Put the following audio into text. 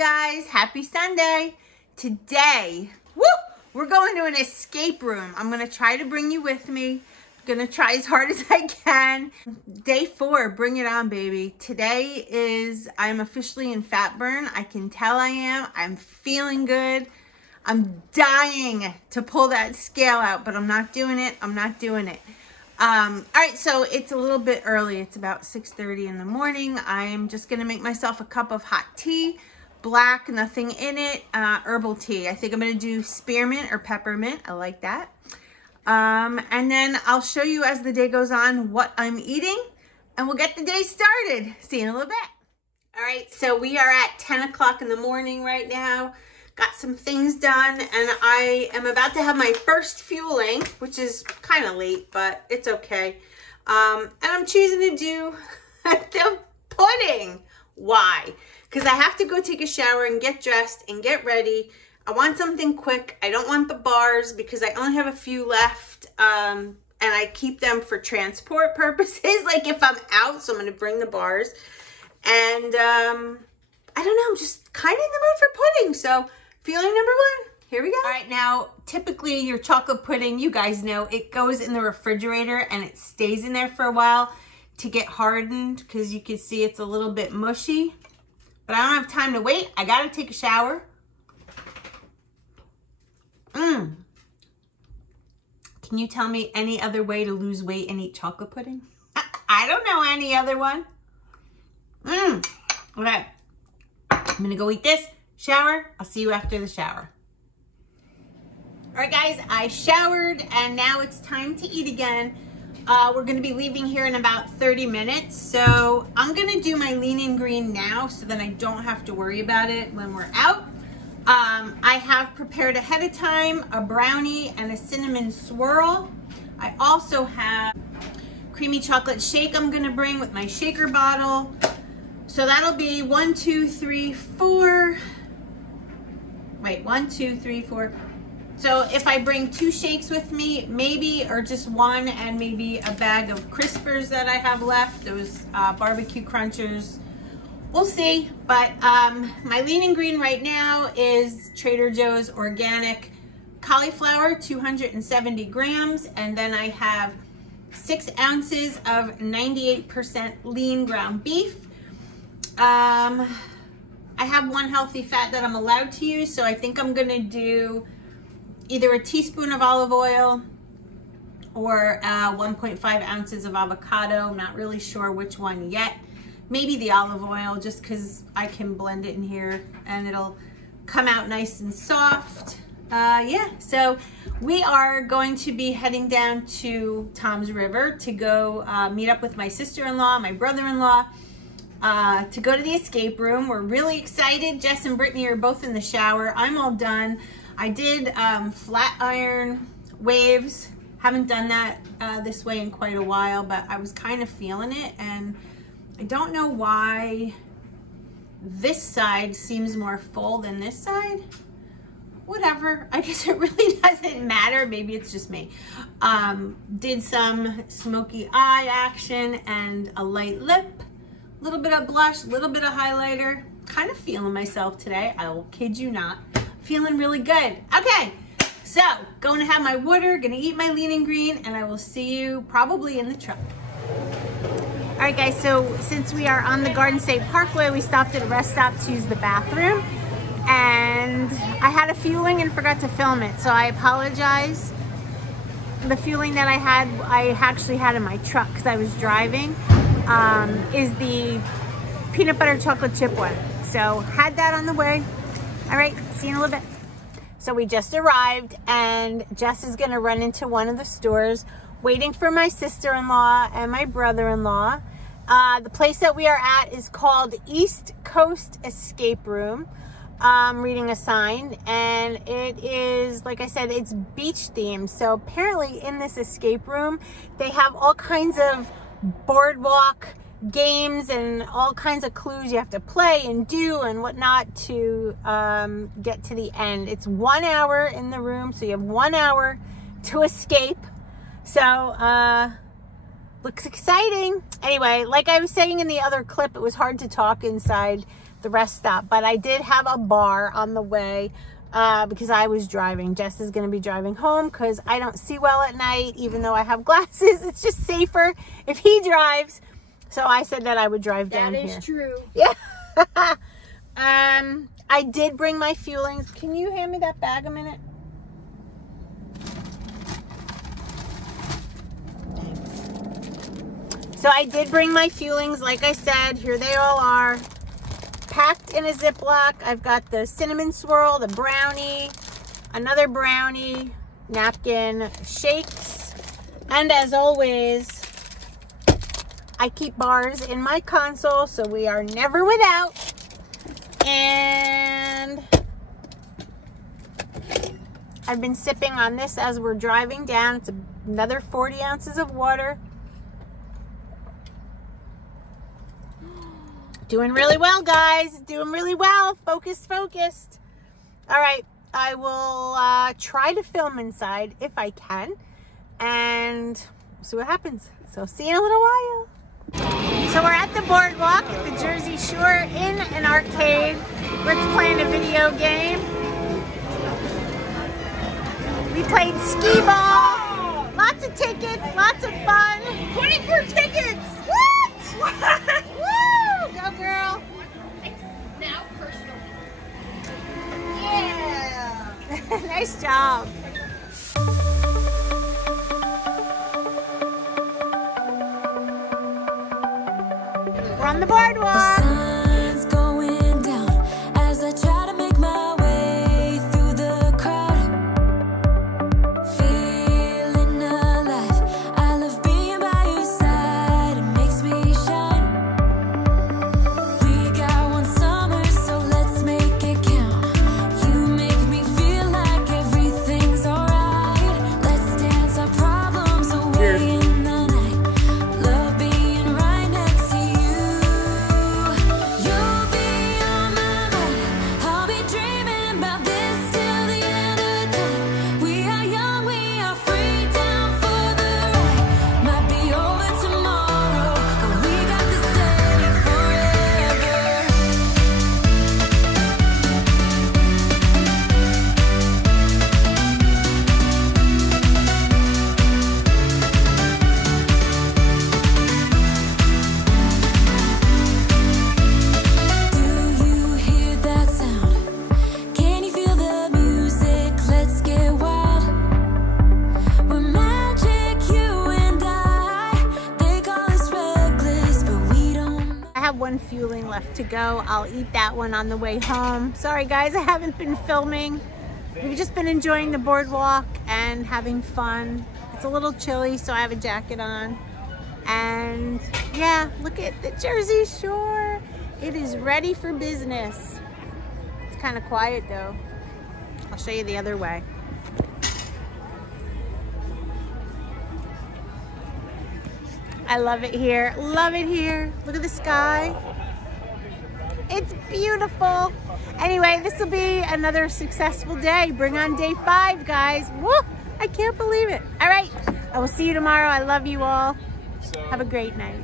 guys, happy Sunday. Today, we're going to an escape room. I'm gonna try to bring you with me. I'm gonna try as hard as I can. Day 4, bring it on, baby. Today I'm officially in fat burn. I can tell I am. I'm feeling good. I'm dying to pull that scale out, but I'm not doing it. All right, so it's a little bit early. It's about 6:30 in the morning. I'm just gonna make myself a cup of hot tea, black, nothing in it, herbal tea. I think I'm gonna do spearmint or peppermint. I like that. And then I'll show you as the day goes on what I'm eating, and we'll get the day started. See you in a little bit. All right, so we are at 10 o'clock in the morning right now. Got some things done, and I am about to have my first fueling, which is kind of late, but it's okay. And I'm choosing to do the pudding. Why? Because I have to go take a shower and get dressed and get ready. I want something quick. I don't want the bars because I only have a few left, and I keep them for transport purposes, like if I'm out, so I'm going to bring the bars. And I don't know, I'm just kind of in the mood for pudding, so feeling number 1, here we go. All right, now, typically your chocolate pudding, you guys know, it goes in the refrigerator and it stays in there for a while to get hardened because you can see it's a little bit mushy. But I don't have time to wait. I gotta take a shower. Can you tell me any other way to lose weight and eat chocolate pudding? I don't know any other one. Okay, I'm gonna go eat this. Shower. I'll see you after the shower. All right, guys, I showered and now it's time to eat again. We're gonna be leaving here in about 30 minutes. So I'm gonna do my lean and green now so then I don't have to worry about it when we're out. I have prepared ahead of time a brownie and a cinnamon swirl. I also have creamy chocolate shake I'm gonna bring with my shaker bottle. So that'll be 1, 2, 3, 4. Wait, 1, 2, 3, 4. So if I bring 2 shakes with me, maybe, or just 1, and maybe a bag of Crispers that I have left, those barbecue crunchers, we'll see. But my lean and green right now is Trader Joe's organic cauliflower, 270 grams, and then I have 6 ounces of 98% lean ground beef. I have 1 healthy fat that I'm allowed to use, so I think I'm gonna do either a teaspoon of olive oil or 1.5 ounces of avocado. I'm not really sure which one yet. Maybe the olive oil, just because I can blend it in here and it'll come out nice and soft. Yeah, so we are going to be heading down to Tom's River to go meet up with my sister-in-law, my brother-in-law, to go to the escape room. We're really excited. Jess and Brittany are both in the shower. I'm all done. I did flat iron waves. Haven't done that this way in quite a while, but I was kind of feeling it, and I don't know why this side seems more full than this side. Whatever, I guess it really doesn't matter. Maybe it's just me. Did some smoky eye action and a light lip. A little bit of blush, a little bit of highlighter. Kind of feeling myself today. I will kid you not. Feeling really good. Okay, so going to have my water, gonna eat my lean and green, and I will see you probably in the truck. All right, guys, so since we are on the Garden State Parkway, we stopped at a rest stop to use the bathroom, and I had a fueling and forgot to film it, so I apologize. The fueling that I actually had in my truck because I was driving. Is the peanut butter chocolate chip one. So had that on the way. All right, see you in a little bit. So we just arrived and Jess is gonna run into one of the stores waiting for my sister-in-law and my brother-in-law. The place that we are at is called East Coast Escape Room. I'm reading a sign, and it is, like I said, it's beach themed. So apparently in this escape room, they have all kinds of boardwalk games and all kinds of clues you have to play and do and whatnot to get to the end. It's 1 hour in the room, so you have 1 hour to escape. So looks exciting. Anyway, like I was saying in the other clip, it was hard to talk inside the rest stop. But I did have a bar on the way because I was driving. Jess is going to be driving home because I don't see well at night, even though I have glasses. It's just safer if he drives. So I said that I would drive down here. That is true. Yeah. I did bring my fuelings. Can you hand me that bag a minute? So I did bring my fuelings, like I said. Here they all are, packed in a Ziploc. I've got the cinnamon swirl, the brownie, another brownie, napkin, shakes, and as always, I keep bars in my console, so we are never without. And I've been sipping on this as we're driving down. It's another 40 ounces of water. Doing really well, guys. Doing really well. Focused. All right. I will try to film inside if I can. And see what happens. So see you in a little while. So we're at the Boardwalk at the Jersey Shore in an arcade. Rick's playing a video game. We played skee ball. Lots of tickets. Lots of fun. 24 tickets. What? Woo! Go, girl. Now personal. Yeah. Nice job. We're on the boardwalk. The sun's going down as I try to make my way through the crowd. Feeling alive. I love being by your side. It makes me shine. We got one summer, so let's make it count. You make me feel like everything's alright. Let's dance our problems away in the night. Love being right next to you. You'll be on my mind. I'll be dreaming about this till the end of time. We are young, we are free, down for the ride. Might be over tomorrow, but we got this day forever. Do you hear that sound? Can you feel the music? Let's get wild. We're magic, you and I. They call us reckless, but we don't. I have one fueling left to go. I'll eat that one on the way home. Sorry guys, I haven't been filming. We've just been enjoying the boardwalk and having fun. It's a little chilly, so I have a jacket on. And yeah, look at the Jersey Shore. It is ready for business. It's kind of quiet though. I'll show you the other way. I love it here. Love it here. Look at the sky. It's beautiful. Anyway, this will be another successful day. Bring on day 5, guys. Woo! I can't believe it. All right. I will see you tomorrow. I love you all. Have a great night.